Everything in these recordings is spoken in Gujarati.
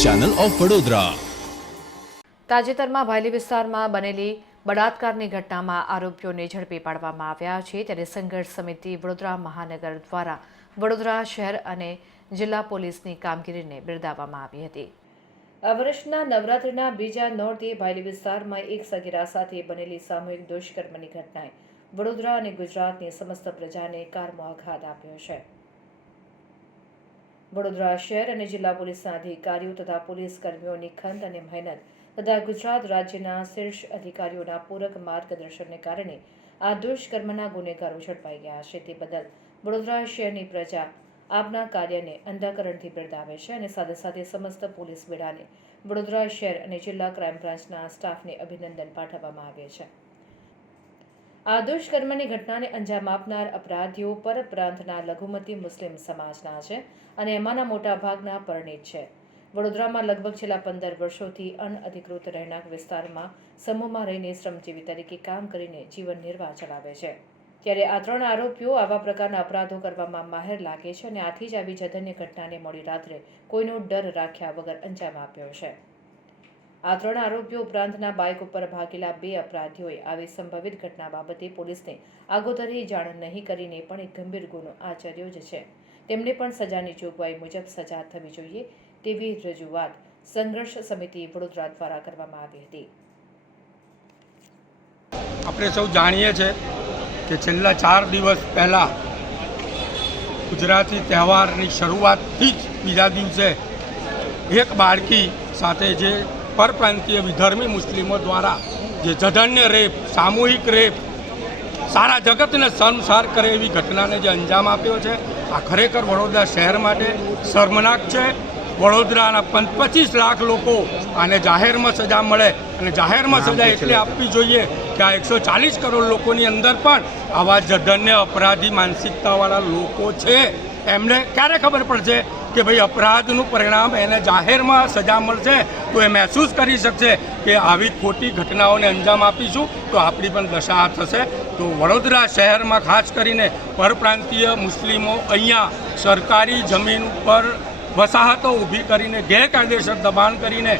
ચેનલ ઓફ વડોદરા તાજેતરમાં ભાયલી વિસ્તારમાં બનેલી બળાત્કારની ઘટનામાં આરોપીઓને ઝડપી પાડવામાં આવ્યા છે. ત્યારે સંઘર્ષ સમિતિ વડોદરા મહાનગર દ્વારા વડોદરા શહેર અને જિલ્લા પોલીસની કામગીરીને બિરદાવવામાં આવી હતી. આ વર્ષના નવરાત્રિના બીજા નોરતે ભાયલી વિસ્તારમાં એક સગીરા સાથે બનેલી સામૂહિક દુષ્કર્મની ઘટનાએ વડોદરા અને ગુજરાતની સમસ્ત પ્રજાને કારમો આઘાત આપ્યો છે. વડોદરા શહેર અને જિલ્લા પોલીસના અધિકારીઓ તથા પોલીસ કર્મીઓની ખંત અને મહેનત તથા ગુજરાત રાજ્યના શીર્ષ અધિકારીઓના પૂરક માર્ગદર્શનને કારણે આ દુષ્કર્મના ગુનેગારો ઝડપાઈ ગયા છે. તે બદલ વડોદરા શહેરની પ્રજા આપના કાર્યને અંધાકરણથી બિરદાવે છે અને સાથે સાથે સમસ્ત પોલીસ બેડાને વડોદરા શહેર અને જિલ્લા ક્રાઇમ બ્રાન્ચના સ્ટાફને અભિનંદન પાઠવવામાં આવે છે. આ દુષ્કર્મની ઘટનાને અંજામ આપનાર અપરાધીઓ પરપ્રાંતના લઘુમતી મુસ્લિમ સમાજના છે અને એમાંના મોટા ભાગના પરણિત છે. વડોદરામાં લગભગ છેલ્લા પંદર વર્ષોથી અનઅધિકૃત રહેણાંક વિસ્તારમાં સમૂહમાં રહીને શ્રમજીવી તરીકે કામ કરીને જીવન નિર્વાહ ચલાવે છે. ત્યારે આ ત્રણ આરોપીઓ આવા પ્રકારના અપરાધો કરવામાં માહેર લાગે છે અને આથી જ આવી જધન્ય ઘટનાને મોડી રાત્રે કોઈનો ડર રાખ્યા વગર અંજામ આપ્યો છે. આ ત્રણ આરોપીઓ ઉપરાંતના બાઇક ઉપર ભાગેલા બે અપરાધીઓએ આવી સંભવિત ઘટના બાબતે પોલીસને આગોતરી જાણ નહીં કરીને પણ એક ગંભીર ગુનો આચર્યો જ છે. તેમને પણ સજાની જોગવાઈ મુજબ સજા થવી જોઈએ તેવી રજૂઆત સંઘર્ષ સમિતિ વડોદરા દ્વારા કરવામાં આવી હતી. આપણે સૌ જાણીએ છીએ કે છેલ્લા ચાર દિવસ પહેલાં ગુજરાતી તહેવારની શરૂઆતથી જ બીજા દિવસે એક બાળકી સાથે જે પરપ્રાંતીય વિધર્મી મુસ્લિમો દ્વારા જે જધન્ય રેપ સામૂહિક રેપ સારા જગતને શર્મસાર કરે એવી ઘટનાને જે અંજામ આપ્યો છે આ ખરેખર વડોદરા શહેર માટે શર્મનાક છે. વડોદરાના પચીસ લાખ લોકો આને જાહેરમાં સજા મળે અને જાહેરમાં સજા એટલે આપવી જોઈએ કે આ એકસો ચાલીસ કરોડ લોકોની અંદર પણ આવા જધન્ય અપરાધી માનસિકતાવાળા લોકો છે. એમને ક્યારે ખબર પડશે? કે ભાઈ અપરાધનું પરિણામ એને જાહેરમાં સજા મળશે, તો એ મહેસૂસ કરી શકશે કે આવી ખોટી ઘટનાઓને અંજામ આપીશું, તો આપણી પણ દશા થશે. તો વડોદરા શહેરમાં ખાસ કરીને પરપ્રાંતીય મુસ્લિમો અહીંયા સરકારી જમીન ઉપર વસાહતો ઊભી કરીને, ગેરકાયદેસર દબાણ કરીને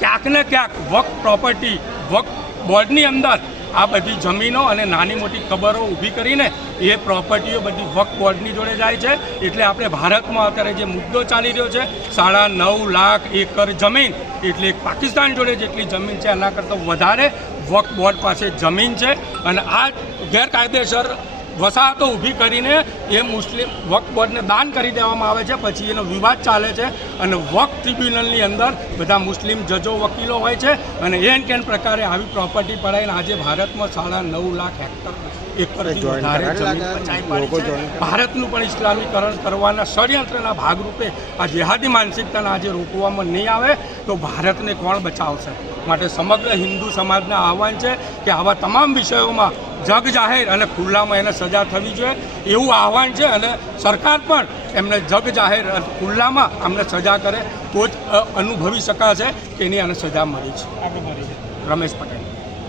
ક્યાંક ને ક્યાંક વક પ્રોપર્ટી વક બોર્ડની અંદર આ બધી જમીનો અને નાની મોટી કબરો ઊભી કરીને એ પ્રોપર્ટીઓ બધી વક બોર્ડની જોડે જાય છે. એટલે આપણે ભારતમાં અત્યારે જે મુદ્દો ચાલી રહ્યો છે, સાડા નવ લાખ એકર જમીન, એટલે પાકિસ્તાન જોડે જેટલી જમીન છે, એના કરતાં વધારે વક બોર્ડ પાસે જમીન છે. અને આ ગેરકાયદેસર વસાહતો ઊભી કરીને એ મુસ્લિમ વક બોર્ડને દાન કરી દેવામાં આવે છે પછી એનો વિવાદ ચાલે છે અને વક ટ્રિબ્યુનલની અંદર બધા મુસ્લિમ જજો વકીલો હોય છે અને એન કેન પ્રકારે આવી પ્રોપર્ટી પડાવીને આજે ભારતમાં સાડા નવ લાખ હેક્ટર ભારતનું પણ ઇસ્લામીકરણ કરવાના ષડયંત્રના ભાગરૂપે આ જેહાદી માનસિકતાને આજે રોકવામાં નહીં આવે તો ભારતને કોણ બચાવશે? માટે સમગ્ર હિન્દુ સમાજના આહવાન છે કે આવા તમામ વિષયોમાં જગ જાહેર અને ખુલ્લામાં એને સજા થવી જોઈએ એવું આહવાન છે અને સરકાર પણ એમને જગ જાહેર અને ખુલ્લામાં અમને સજા કરે તો જ અનુભવી શકાશે કે એની આને સજા મળી છે. રમેશ પટેલ.